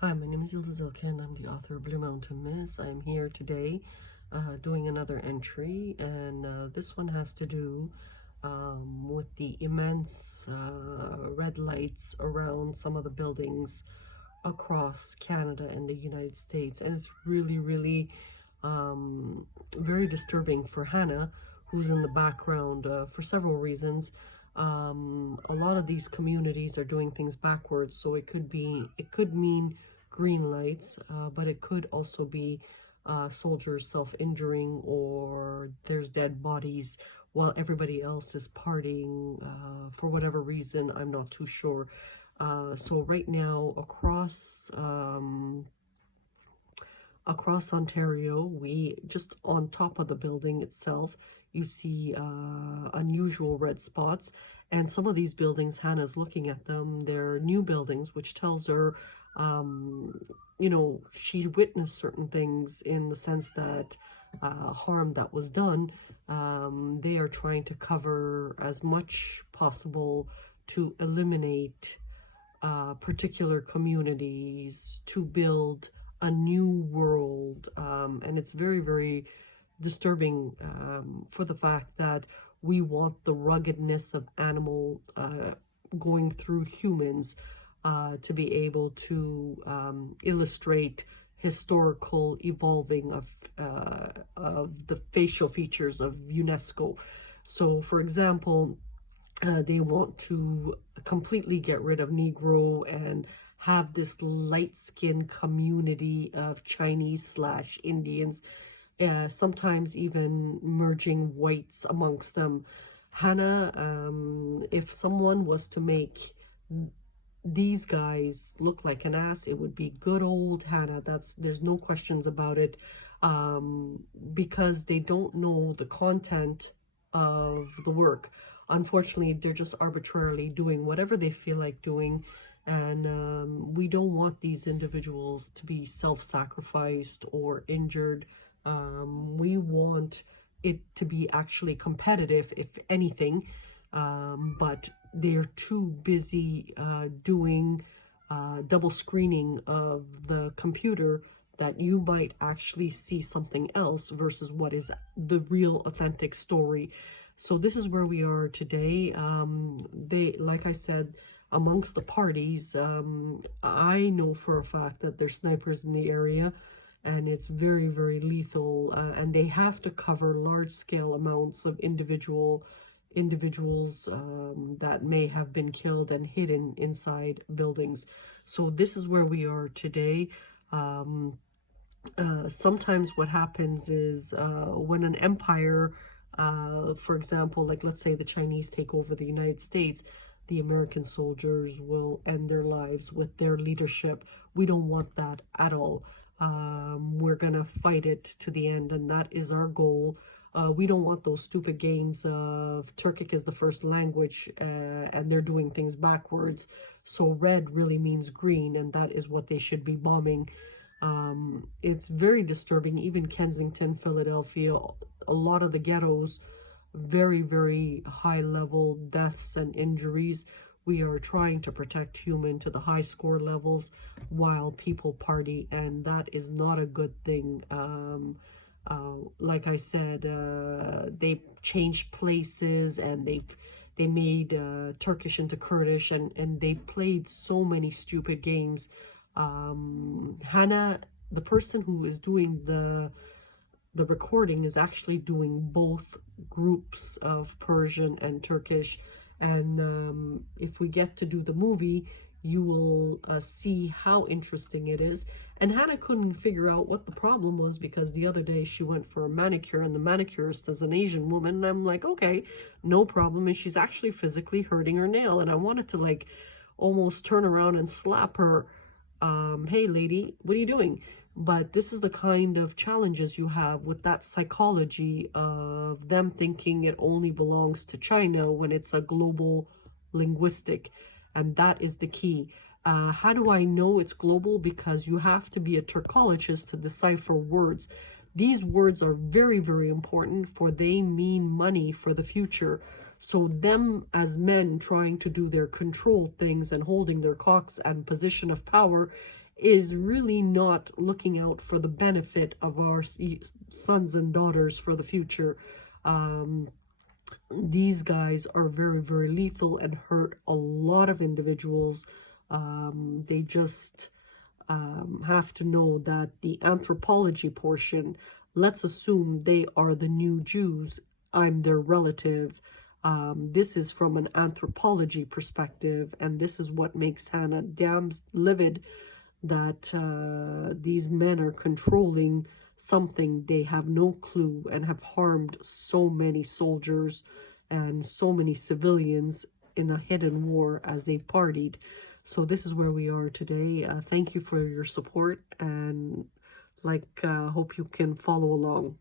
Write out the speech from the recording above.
Hi, my name is ILKIN. I'm the author of Blue Mountain Miss. I'm here today doing another entry, and this one has to do with the immense red lights around some of the buildings across Canada and the United States. And it's really very disturbing for Hannah, who's in the background for several reasons. A lot of these communities are doing things backwards, so it could mean green lights, but it could also be soldiers self-injuring, or there's dead bodies while everybody else is partying for whatever reason. I'm not too sure. So right now across Ontario, we just on top of the building itself, you see unusual red spots. And some of these buildings, Hannah's looking at them, they're new buildings, which tells her, she witnessed certain things in the sense that harm that was done. They are trying to cover as much possible to eliminate particular communities, to build a new world. And it's very disturbing for the fact that we want the ruggedness of animal going through humans to be able to illustrate historical evolving of the facial features of UNESCO. So, for example, they want to completely get rid of Negro and have this light-skinned community of Chinese/Indians, sometimes even merging whites amongst them. Hannah, if someone was to make these guys look like an ass, it would be good old Hannah. There's no questions about it, because they don't know the content of the work. Unfortunately, they're just arbitrarily doing whatever they feel like doing, and we don't want these individuals to be self-sacrificed or injured. We want it to be actually competitive, if anything, but they're too busy doing double screening of the computer that you might actually see something else versus what is the real authentic story. So this is where we are today. Like I said, amongst the parties, I know for a fact that there's snipers in the area, and it's very lethal, and they have to cover large-scale amounts of individuals that may have been killed and hidden inside buildings. So this is where we are today. Sometimes what happens is when an empire, for example, like let's say the Chinese take over the United States, the American soldiers will end their lives with their leadership. We don't want that at all. We're gonna fight it to the end, and that is our goal. We don't want those stupid games of Turkic is the first language, and they're doing things backwards. So red really means green, and that is what they should be bombing. It's very disturbing. Even Kensington, Philadelphia, a lot of the ghettos, very high level deaths and injuries. We are trying to protect human to the high score levels while people party, and that is not a good thing. Like I said, they changed places, and they made Turkish into Kurdish, and they played so many stupid games. Hannah, the person who is doing the recording, is actually doing both groups of Persian and Turkish, and if we get to do the movie, you will see how interesting it is. And Hannah couldn't figure out what the problem was, because the other day she went for a manicure, and the manicurist is an Asian woman, and I'm like, okay, no problem, and she's actually physically hurting her nail, and I wanted to like almost turn around and slap her. Hey lady, what are you doing? But this is the kind of challenges you have with that psychology of them thinking it only belongs to China when it's a global linguistic. And that is the key. How do I know it's global? Because you have to be a Turkologist to decipher words. These words are very important, for they mean money for the future. So them as men trying to do their control things and holding their cocks and position of power, is really not looking out for the benefit of our sons and daughters for the future. These guys are very, very lethal and hurt a lot of individuals. They just have to know that the anthropology portion, let's assume they are the new Jews, I'm their relative. This is from an anthropology perspective, and this is what makes Hannah damn livid, that these men are controlling something they have no clue and have harmed so many soldiers and so many civilians in a hidden war as they partied. So this is where we are today. Thank you for your support, and hope you can follow along.